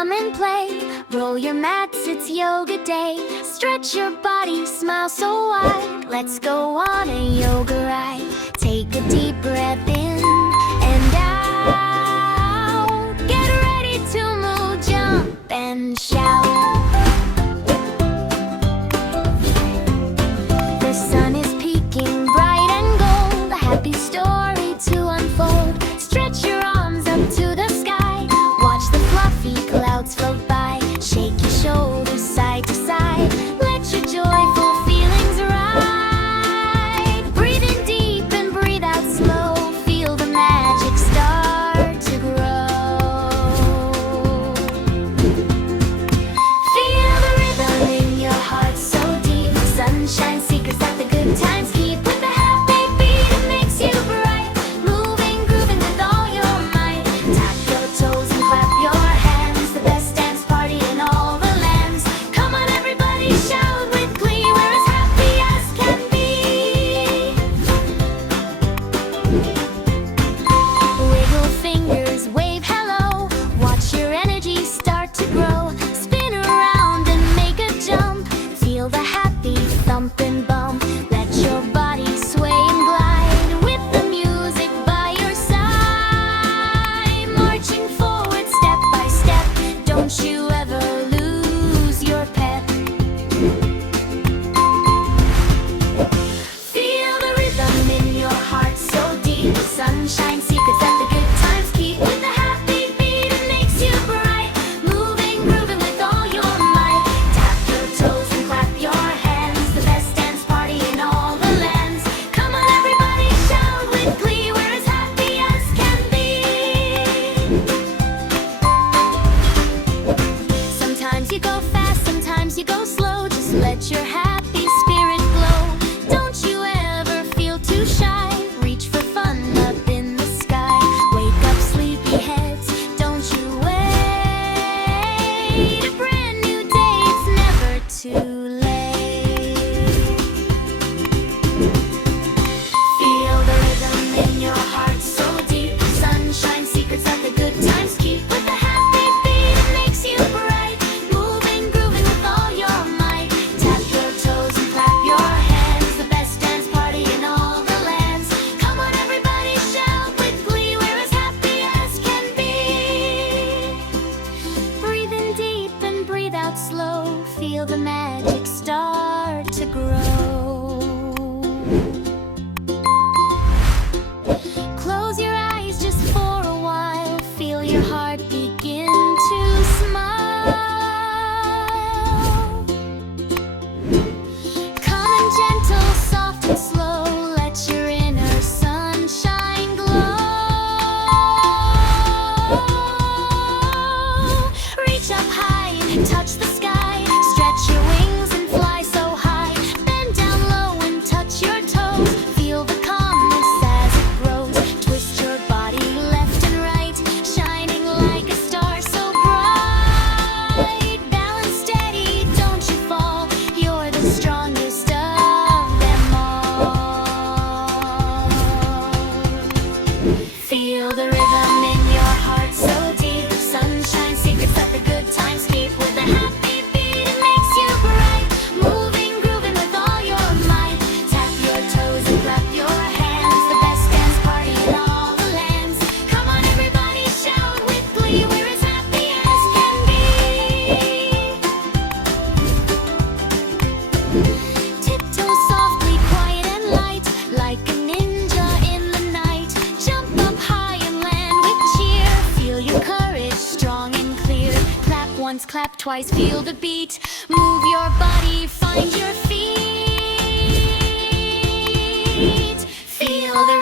come and play. Roll your mats, it's yoga day. Stretch your body, smile so wide. Let's go on a yoga ride. Take a deep breath in and out. Get ready to move, jump and shout. The sun is peeking bright and gold, a happy story to unfold. Stretch your arms up to the sky. Watch the fluffy clouds float by. Shake your shoulders side to side. Let your joyful feelings ride. Breathe in deep and breathe out slow. Feel the magic start to grow. Feel the rhythm in your heart so deep. Sunshine secrets that the good times keep. With a happy beat it makes you bright. Moving, grooving with all your might. Tap your toes and clap your hands. The best dance party in all the lands. Come on everybody, shout with glee. We're as happy as can be. Wiggle fingers, wave hello. Watch your energy start to grow. Spin around and make a jump. Feel the happy thump and bump. Let your body sway and glide. With the music by your side. Marching forward step by step. Don't you ever lose your pep. Feel the rhythm in your heart so deep. Sunshine secrets that the good times keep. With a happy beat it makes you bright. Moving, grooving with all your might. Tap your toes and clap your hands. The best dance party in all the lands. Come on everybody, shout with glee. We're as happy as can be. Sometimes you go fast, sometimes you go slow. Just let your happy spirit glow. Don't you ever feel too shy. Reach for fun up in the sky. Wake up sleepy heads, don't you wait. A brand new day, it's never too late. Feel the rhythm in your heart so deep. Sunshine secrets that the good times keep. With a happy beat it makes you bright. Moving, grooving with all your might. Tap your toes and clap your hands. The best dance party in all the lands. Come on everybody, shout with glee. We're as happy as can be. Breathe in deep and breathe out slow. Feel the magic start to grow. Close your eyes just for a while. Feel your heart begin to smile. Come and gentle, soft and slow. Let your inner sunshine glow. Reach up high and touch the sky. Stretch your wings and fly so high. Bend down low and touch your toes. Feel the calmness as it grows. Twist your body left and right. Shining like a star so bright. Balance steady, don't you fall. You're the strongest of them all. Feel the rhythm in your heart so deep. Sunshine secrets that the good times keep. With a happy beat it makes you bright. Moving, grooving with all your might. Tap your toes and clap your hands. The best dance party in all the lands. Come on everybody, shout with glee. We're as happy as can be. Tiptoe softly, quiet and light. Like a ninja in the night. Jump up high and land with cheer. Feel your courage strong and clear. Clap once, clap twice, feel the beat. Move your body, find your feet. Feel the